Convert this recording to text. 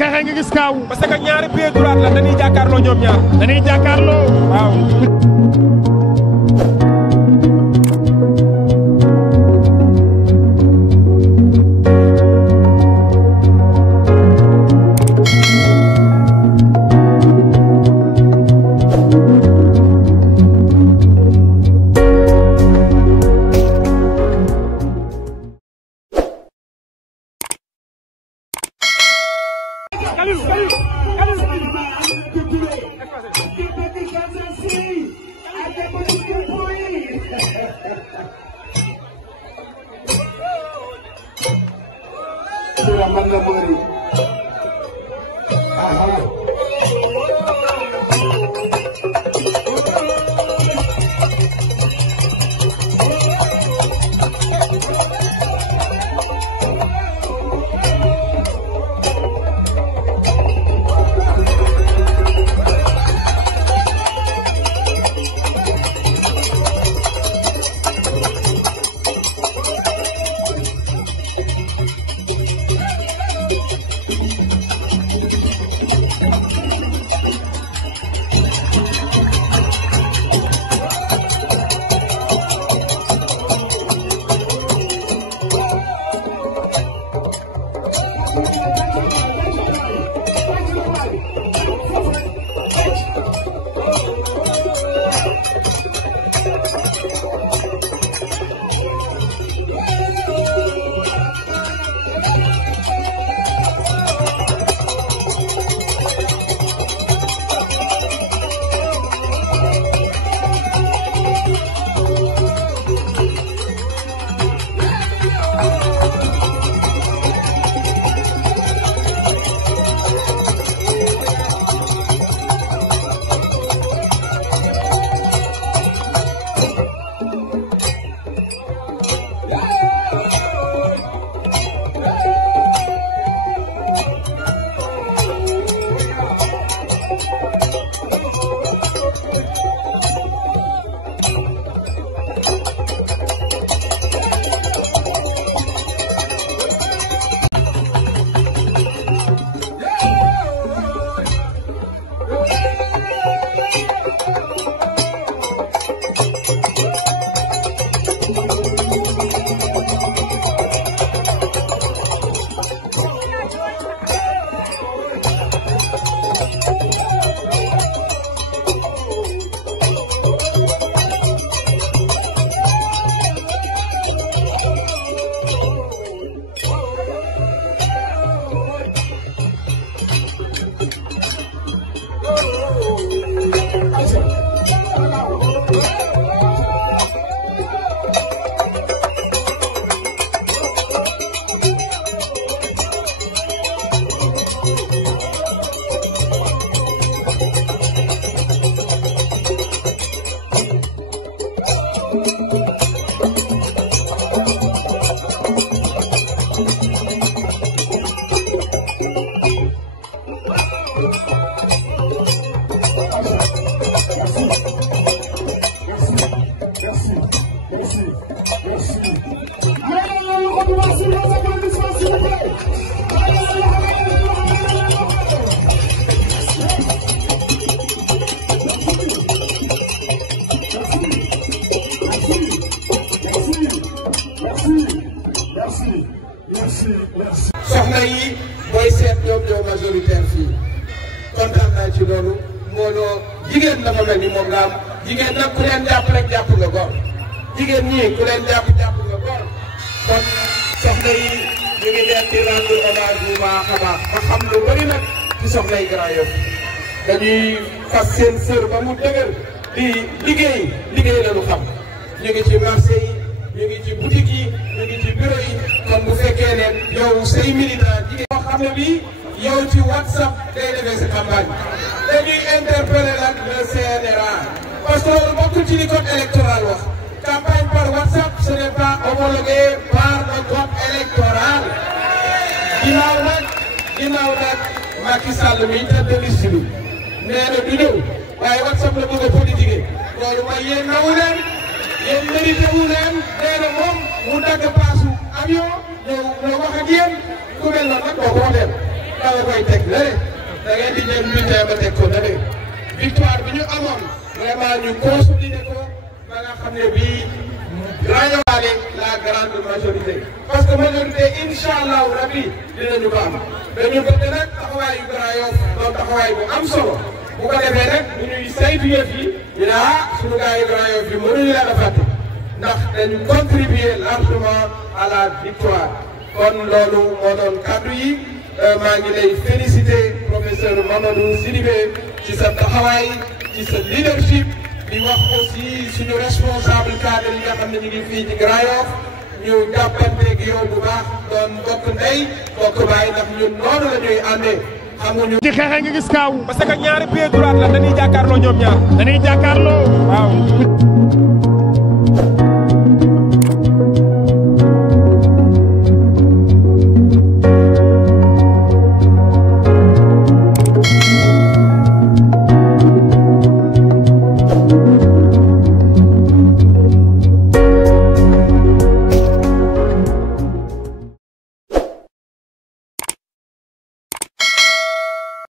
xeexee nga gis kaaw. parce que ñaari pied droit la dañuy jàkkaarloo ñoom ñaar. dañuy jàkkaarloo waaw. soxna yi booy seet ñoom ñoo majoritaire fii kontaan naa ci loolu mbooloo jigéen dafa mel ni moom nga am jigéen nag ku leen jàpp rek jàpp nga góor jigéen ñii ku leen jàpp nga góor kon soxna yi ñu ngi leen di rendre hommage bu baax a baax ba xam lu bëri nag ci soxna yi Grand Yoff dañuy fas seen sër ba mu dëgër di liggéey la ñu xam ñu ngi ci marché yi ñu ngi ci boutique yi ñu ngi ci bureau yi kon bu fekkee ne yow say militant jigéen boo xam ne bii yow ci WhatsApp day defee sa campagne dañuy interpeller nag le CNRA parce que loolu bokkul ci li code électoral wax campagne par WhatsApp ce n'est pas homologué par le code électoral ginnaaw nag Macky Sall mi tête de liste bi nee na du ñëw waaye WhatsApp la bëgg a politique loolu mooy yéen nawu leen yéen mérité wu leen nee na moom mu dagg paasu avion ñëw wax ak yéen ku mel noonu nag boo ko woteel dama koy teg lële da ngeen di jël bulletin ba teg ko lële victoire bi ñu amoon vraiment ñu consolider ko ba nga xam ne bii rañowaale la grande majorité parce que majorité incha allahu rabi dinañu ko am dañu bëgg nag taxawaayu Grand Yoff doon taxawaay bu am solo bu ko defee nag bu ñuy saytu yëf yi ñu ne suñu gars yi Grand Yoff yi mënuñu leen a fàtte ndax dañu contribuer largement à la victoire kon loolu moo doon kaddu yi maa ngi lay féliciter professeur Mamadou Sidibé ci sa taxawaay ci sa leadership di wax aussi suñu responsable cadre yi nga xam ne ñu ngi fii ci Grand Yoff ñu jàppanteeg yow bu baax doon bokk ndey bokk baay ndax ñun noonu la ñuy àndee xamuñu. di xeexee nga gis kaaw. parce que ñaari pied droite la dañuy jàkkaarloo ñoom ñaar. dañuy jàkkaarloo. waaw.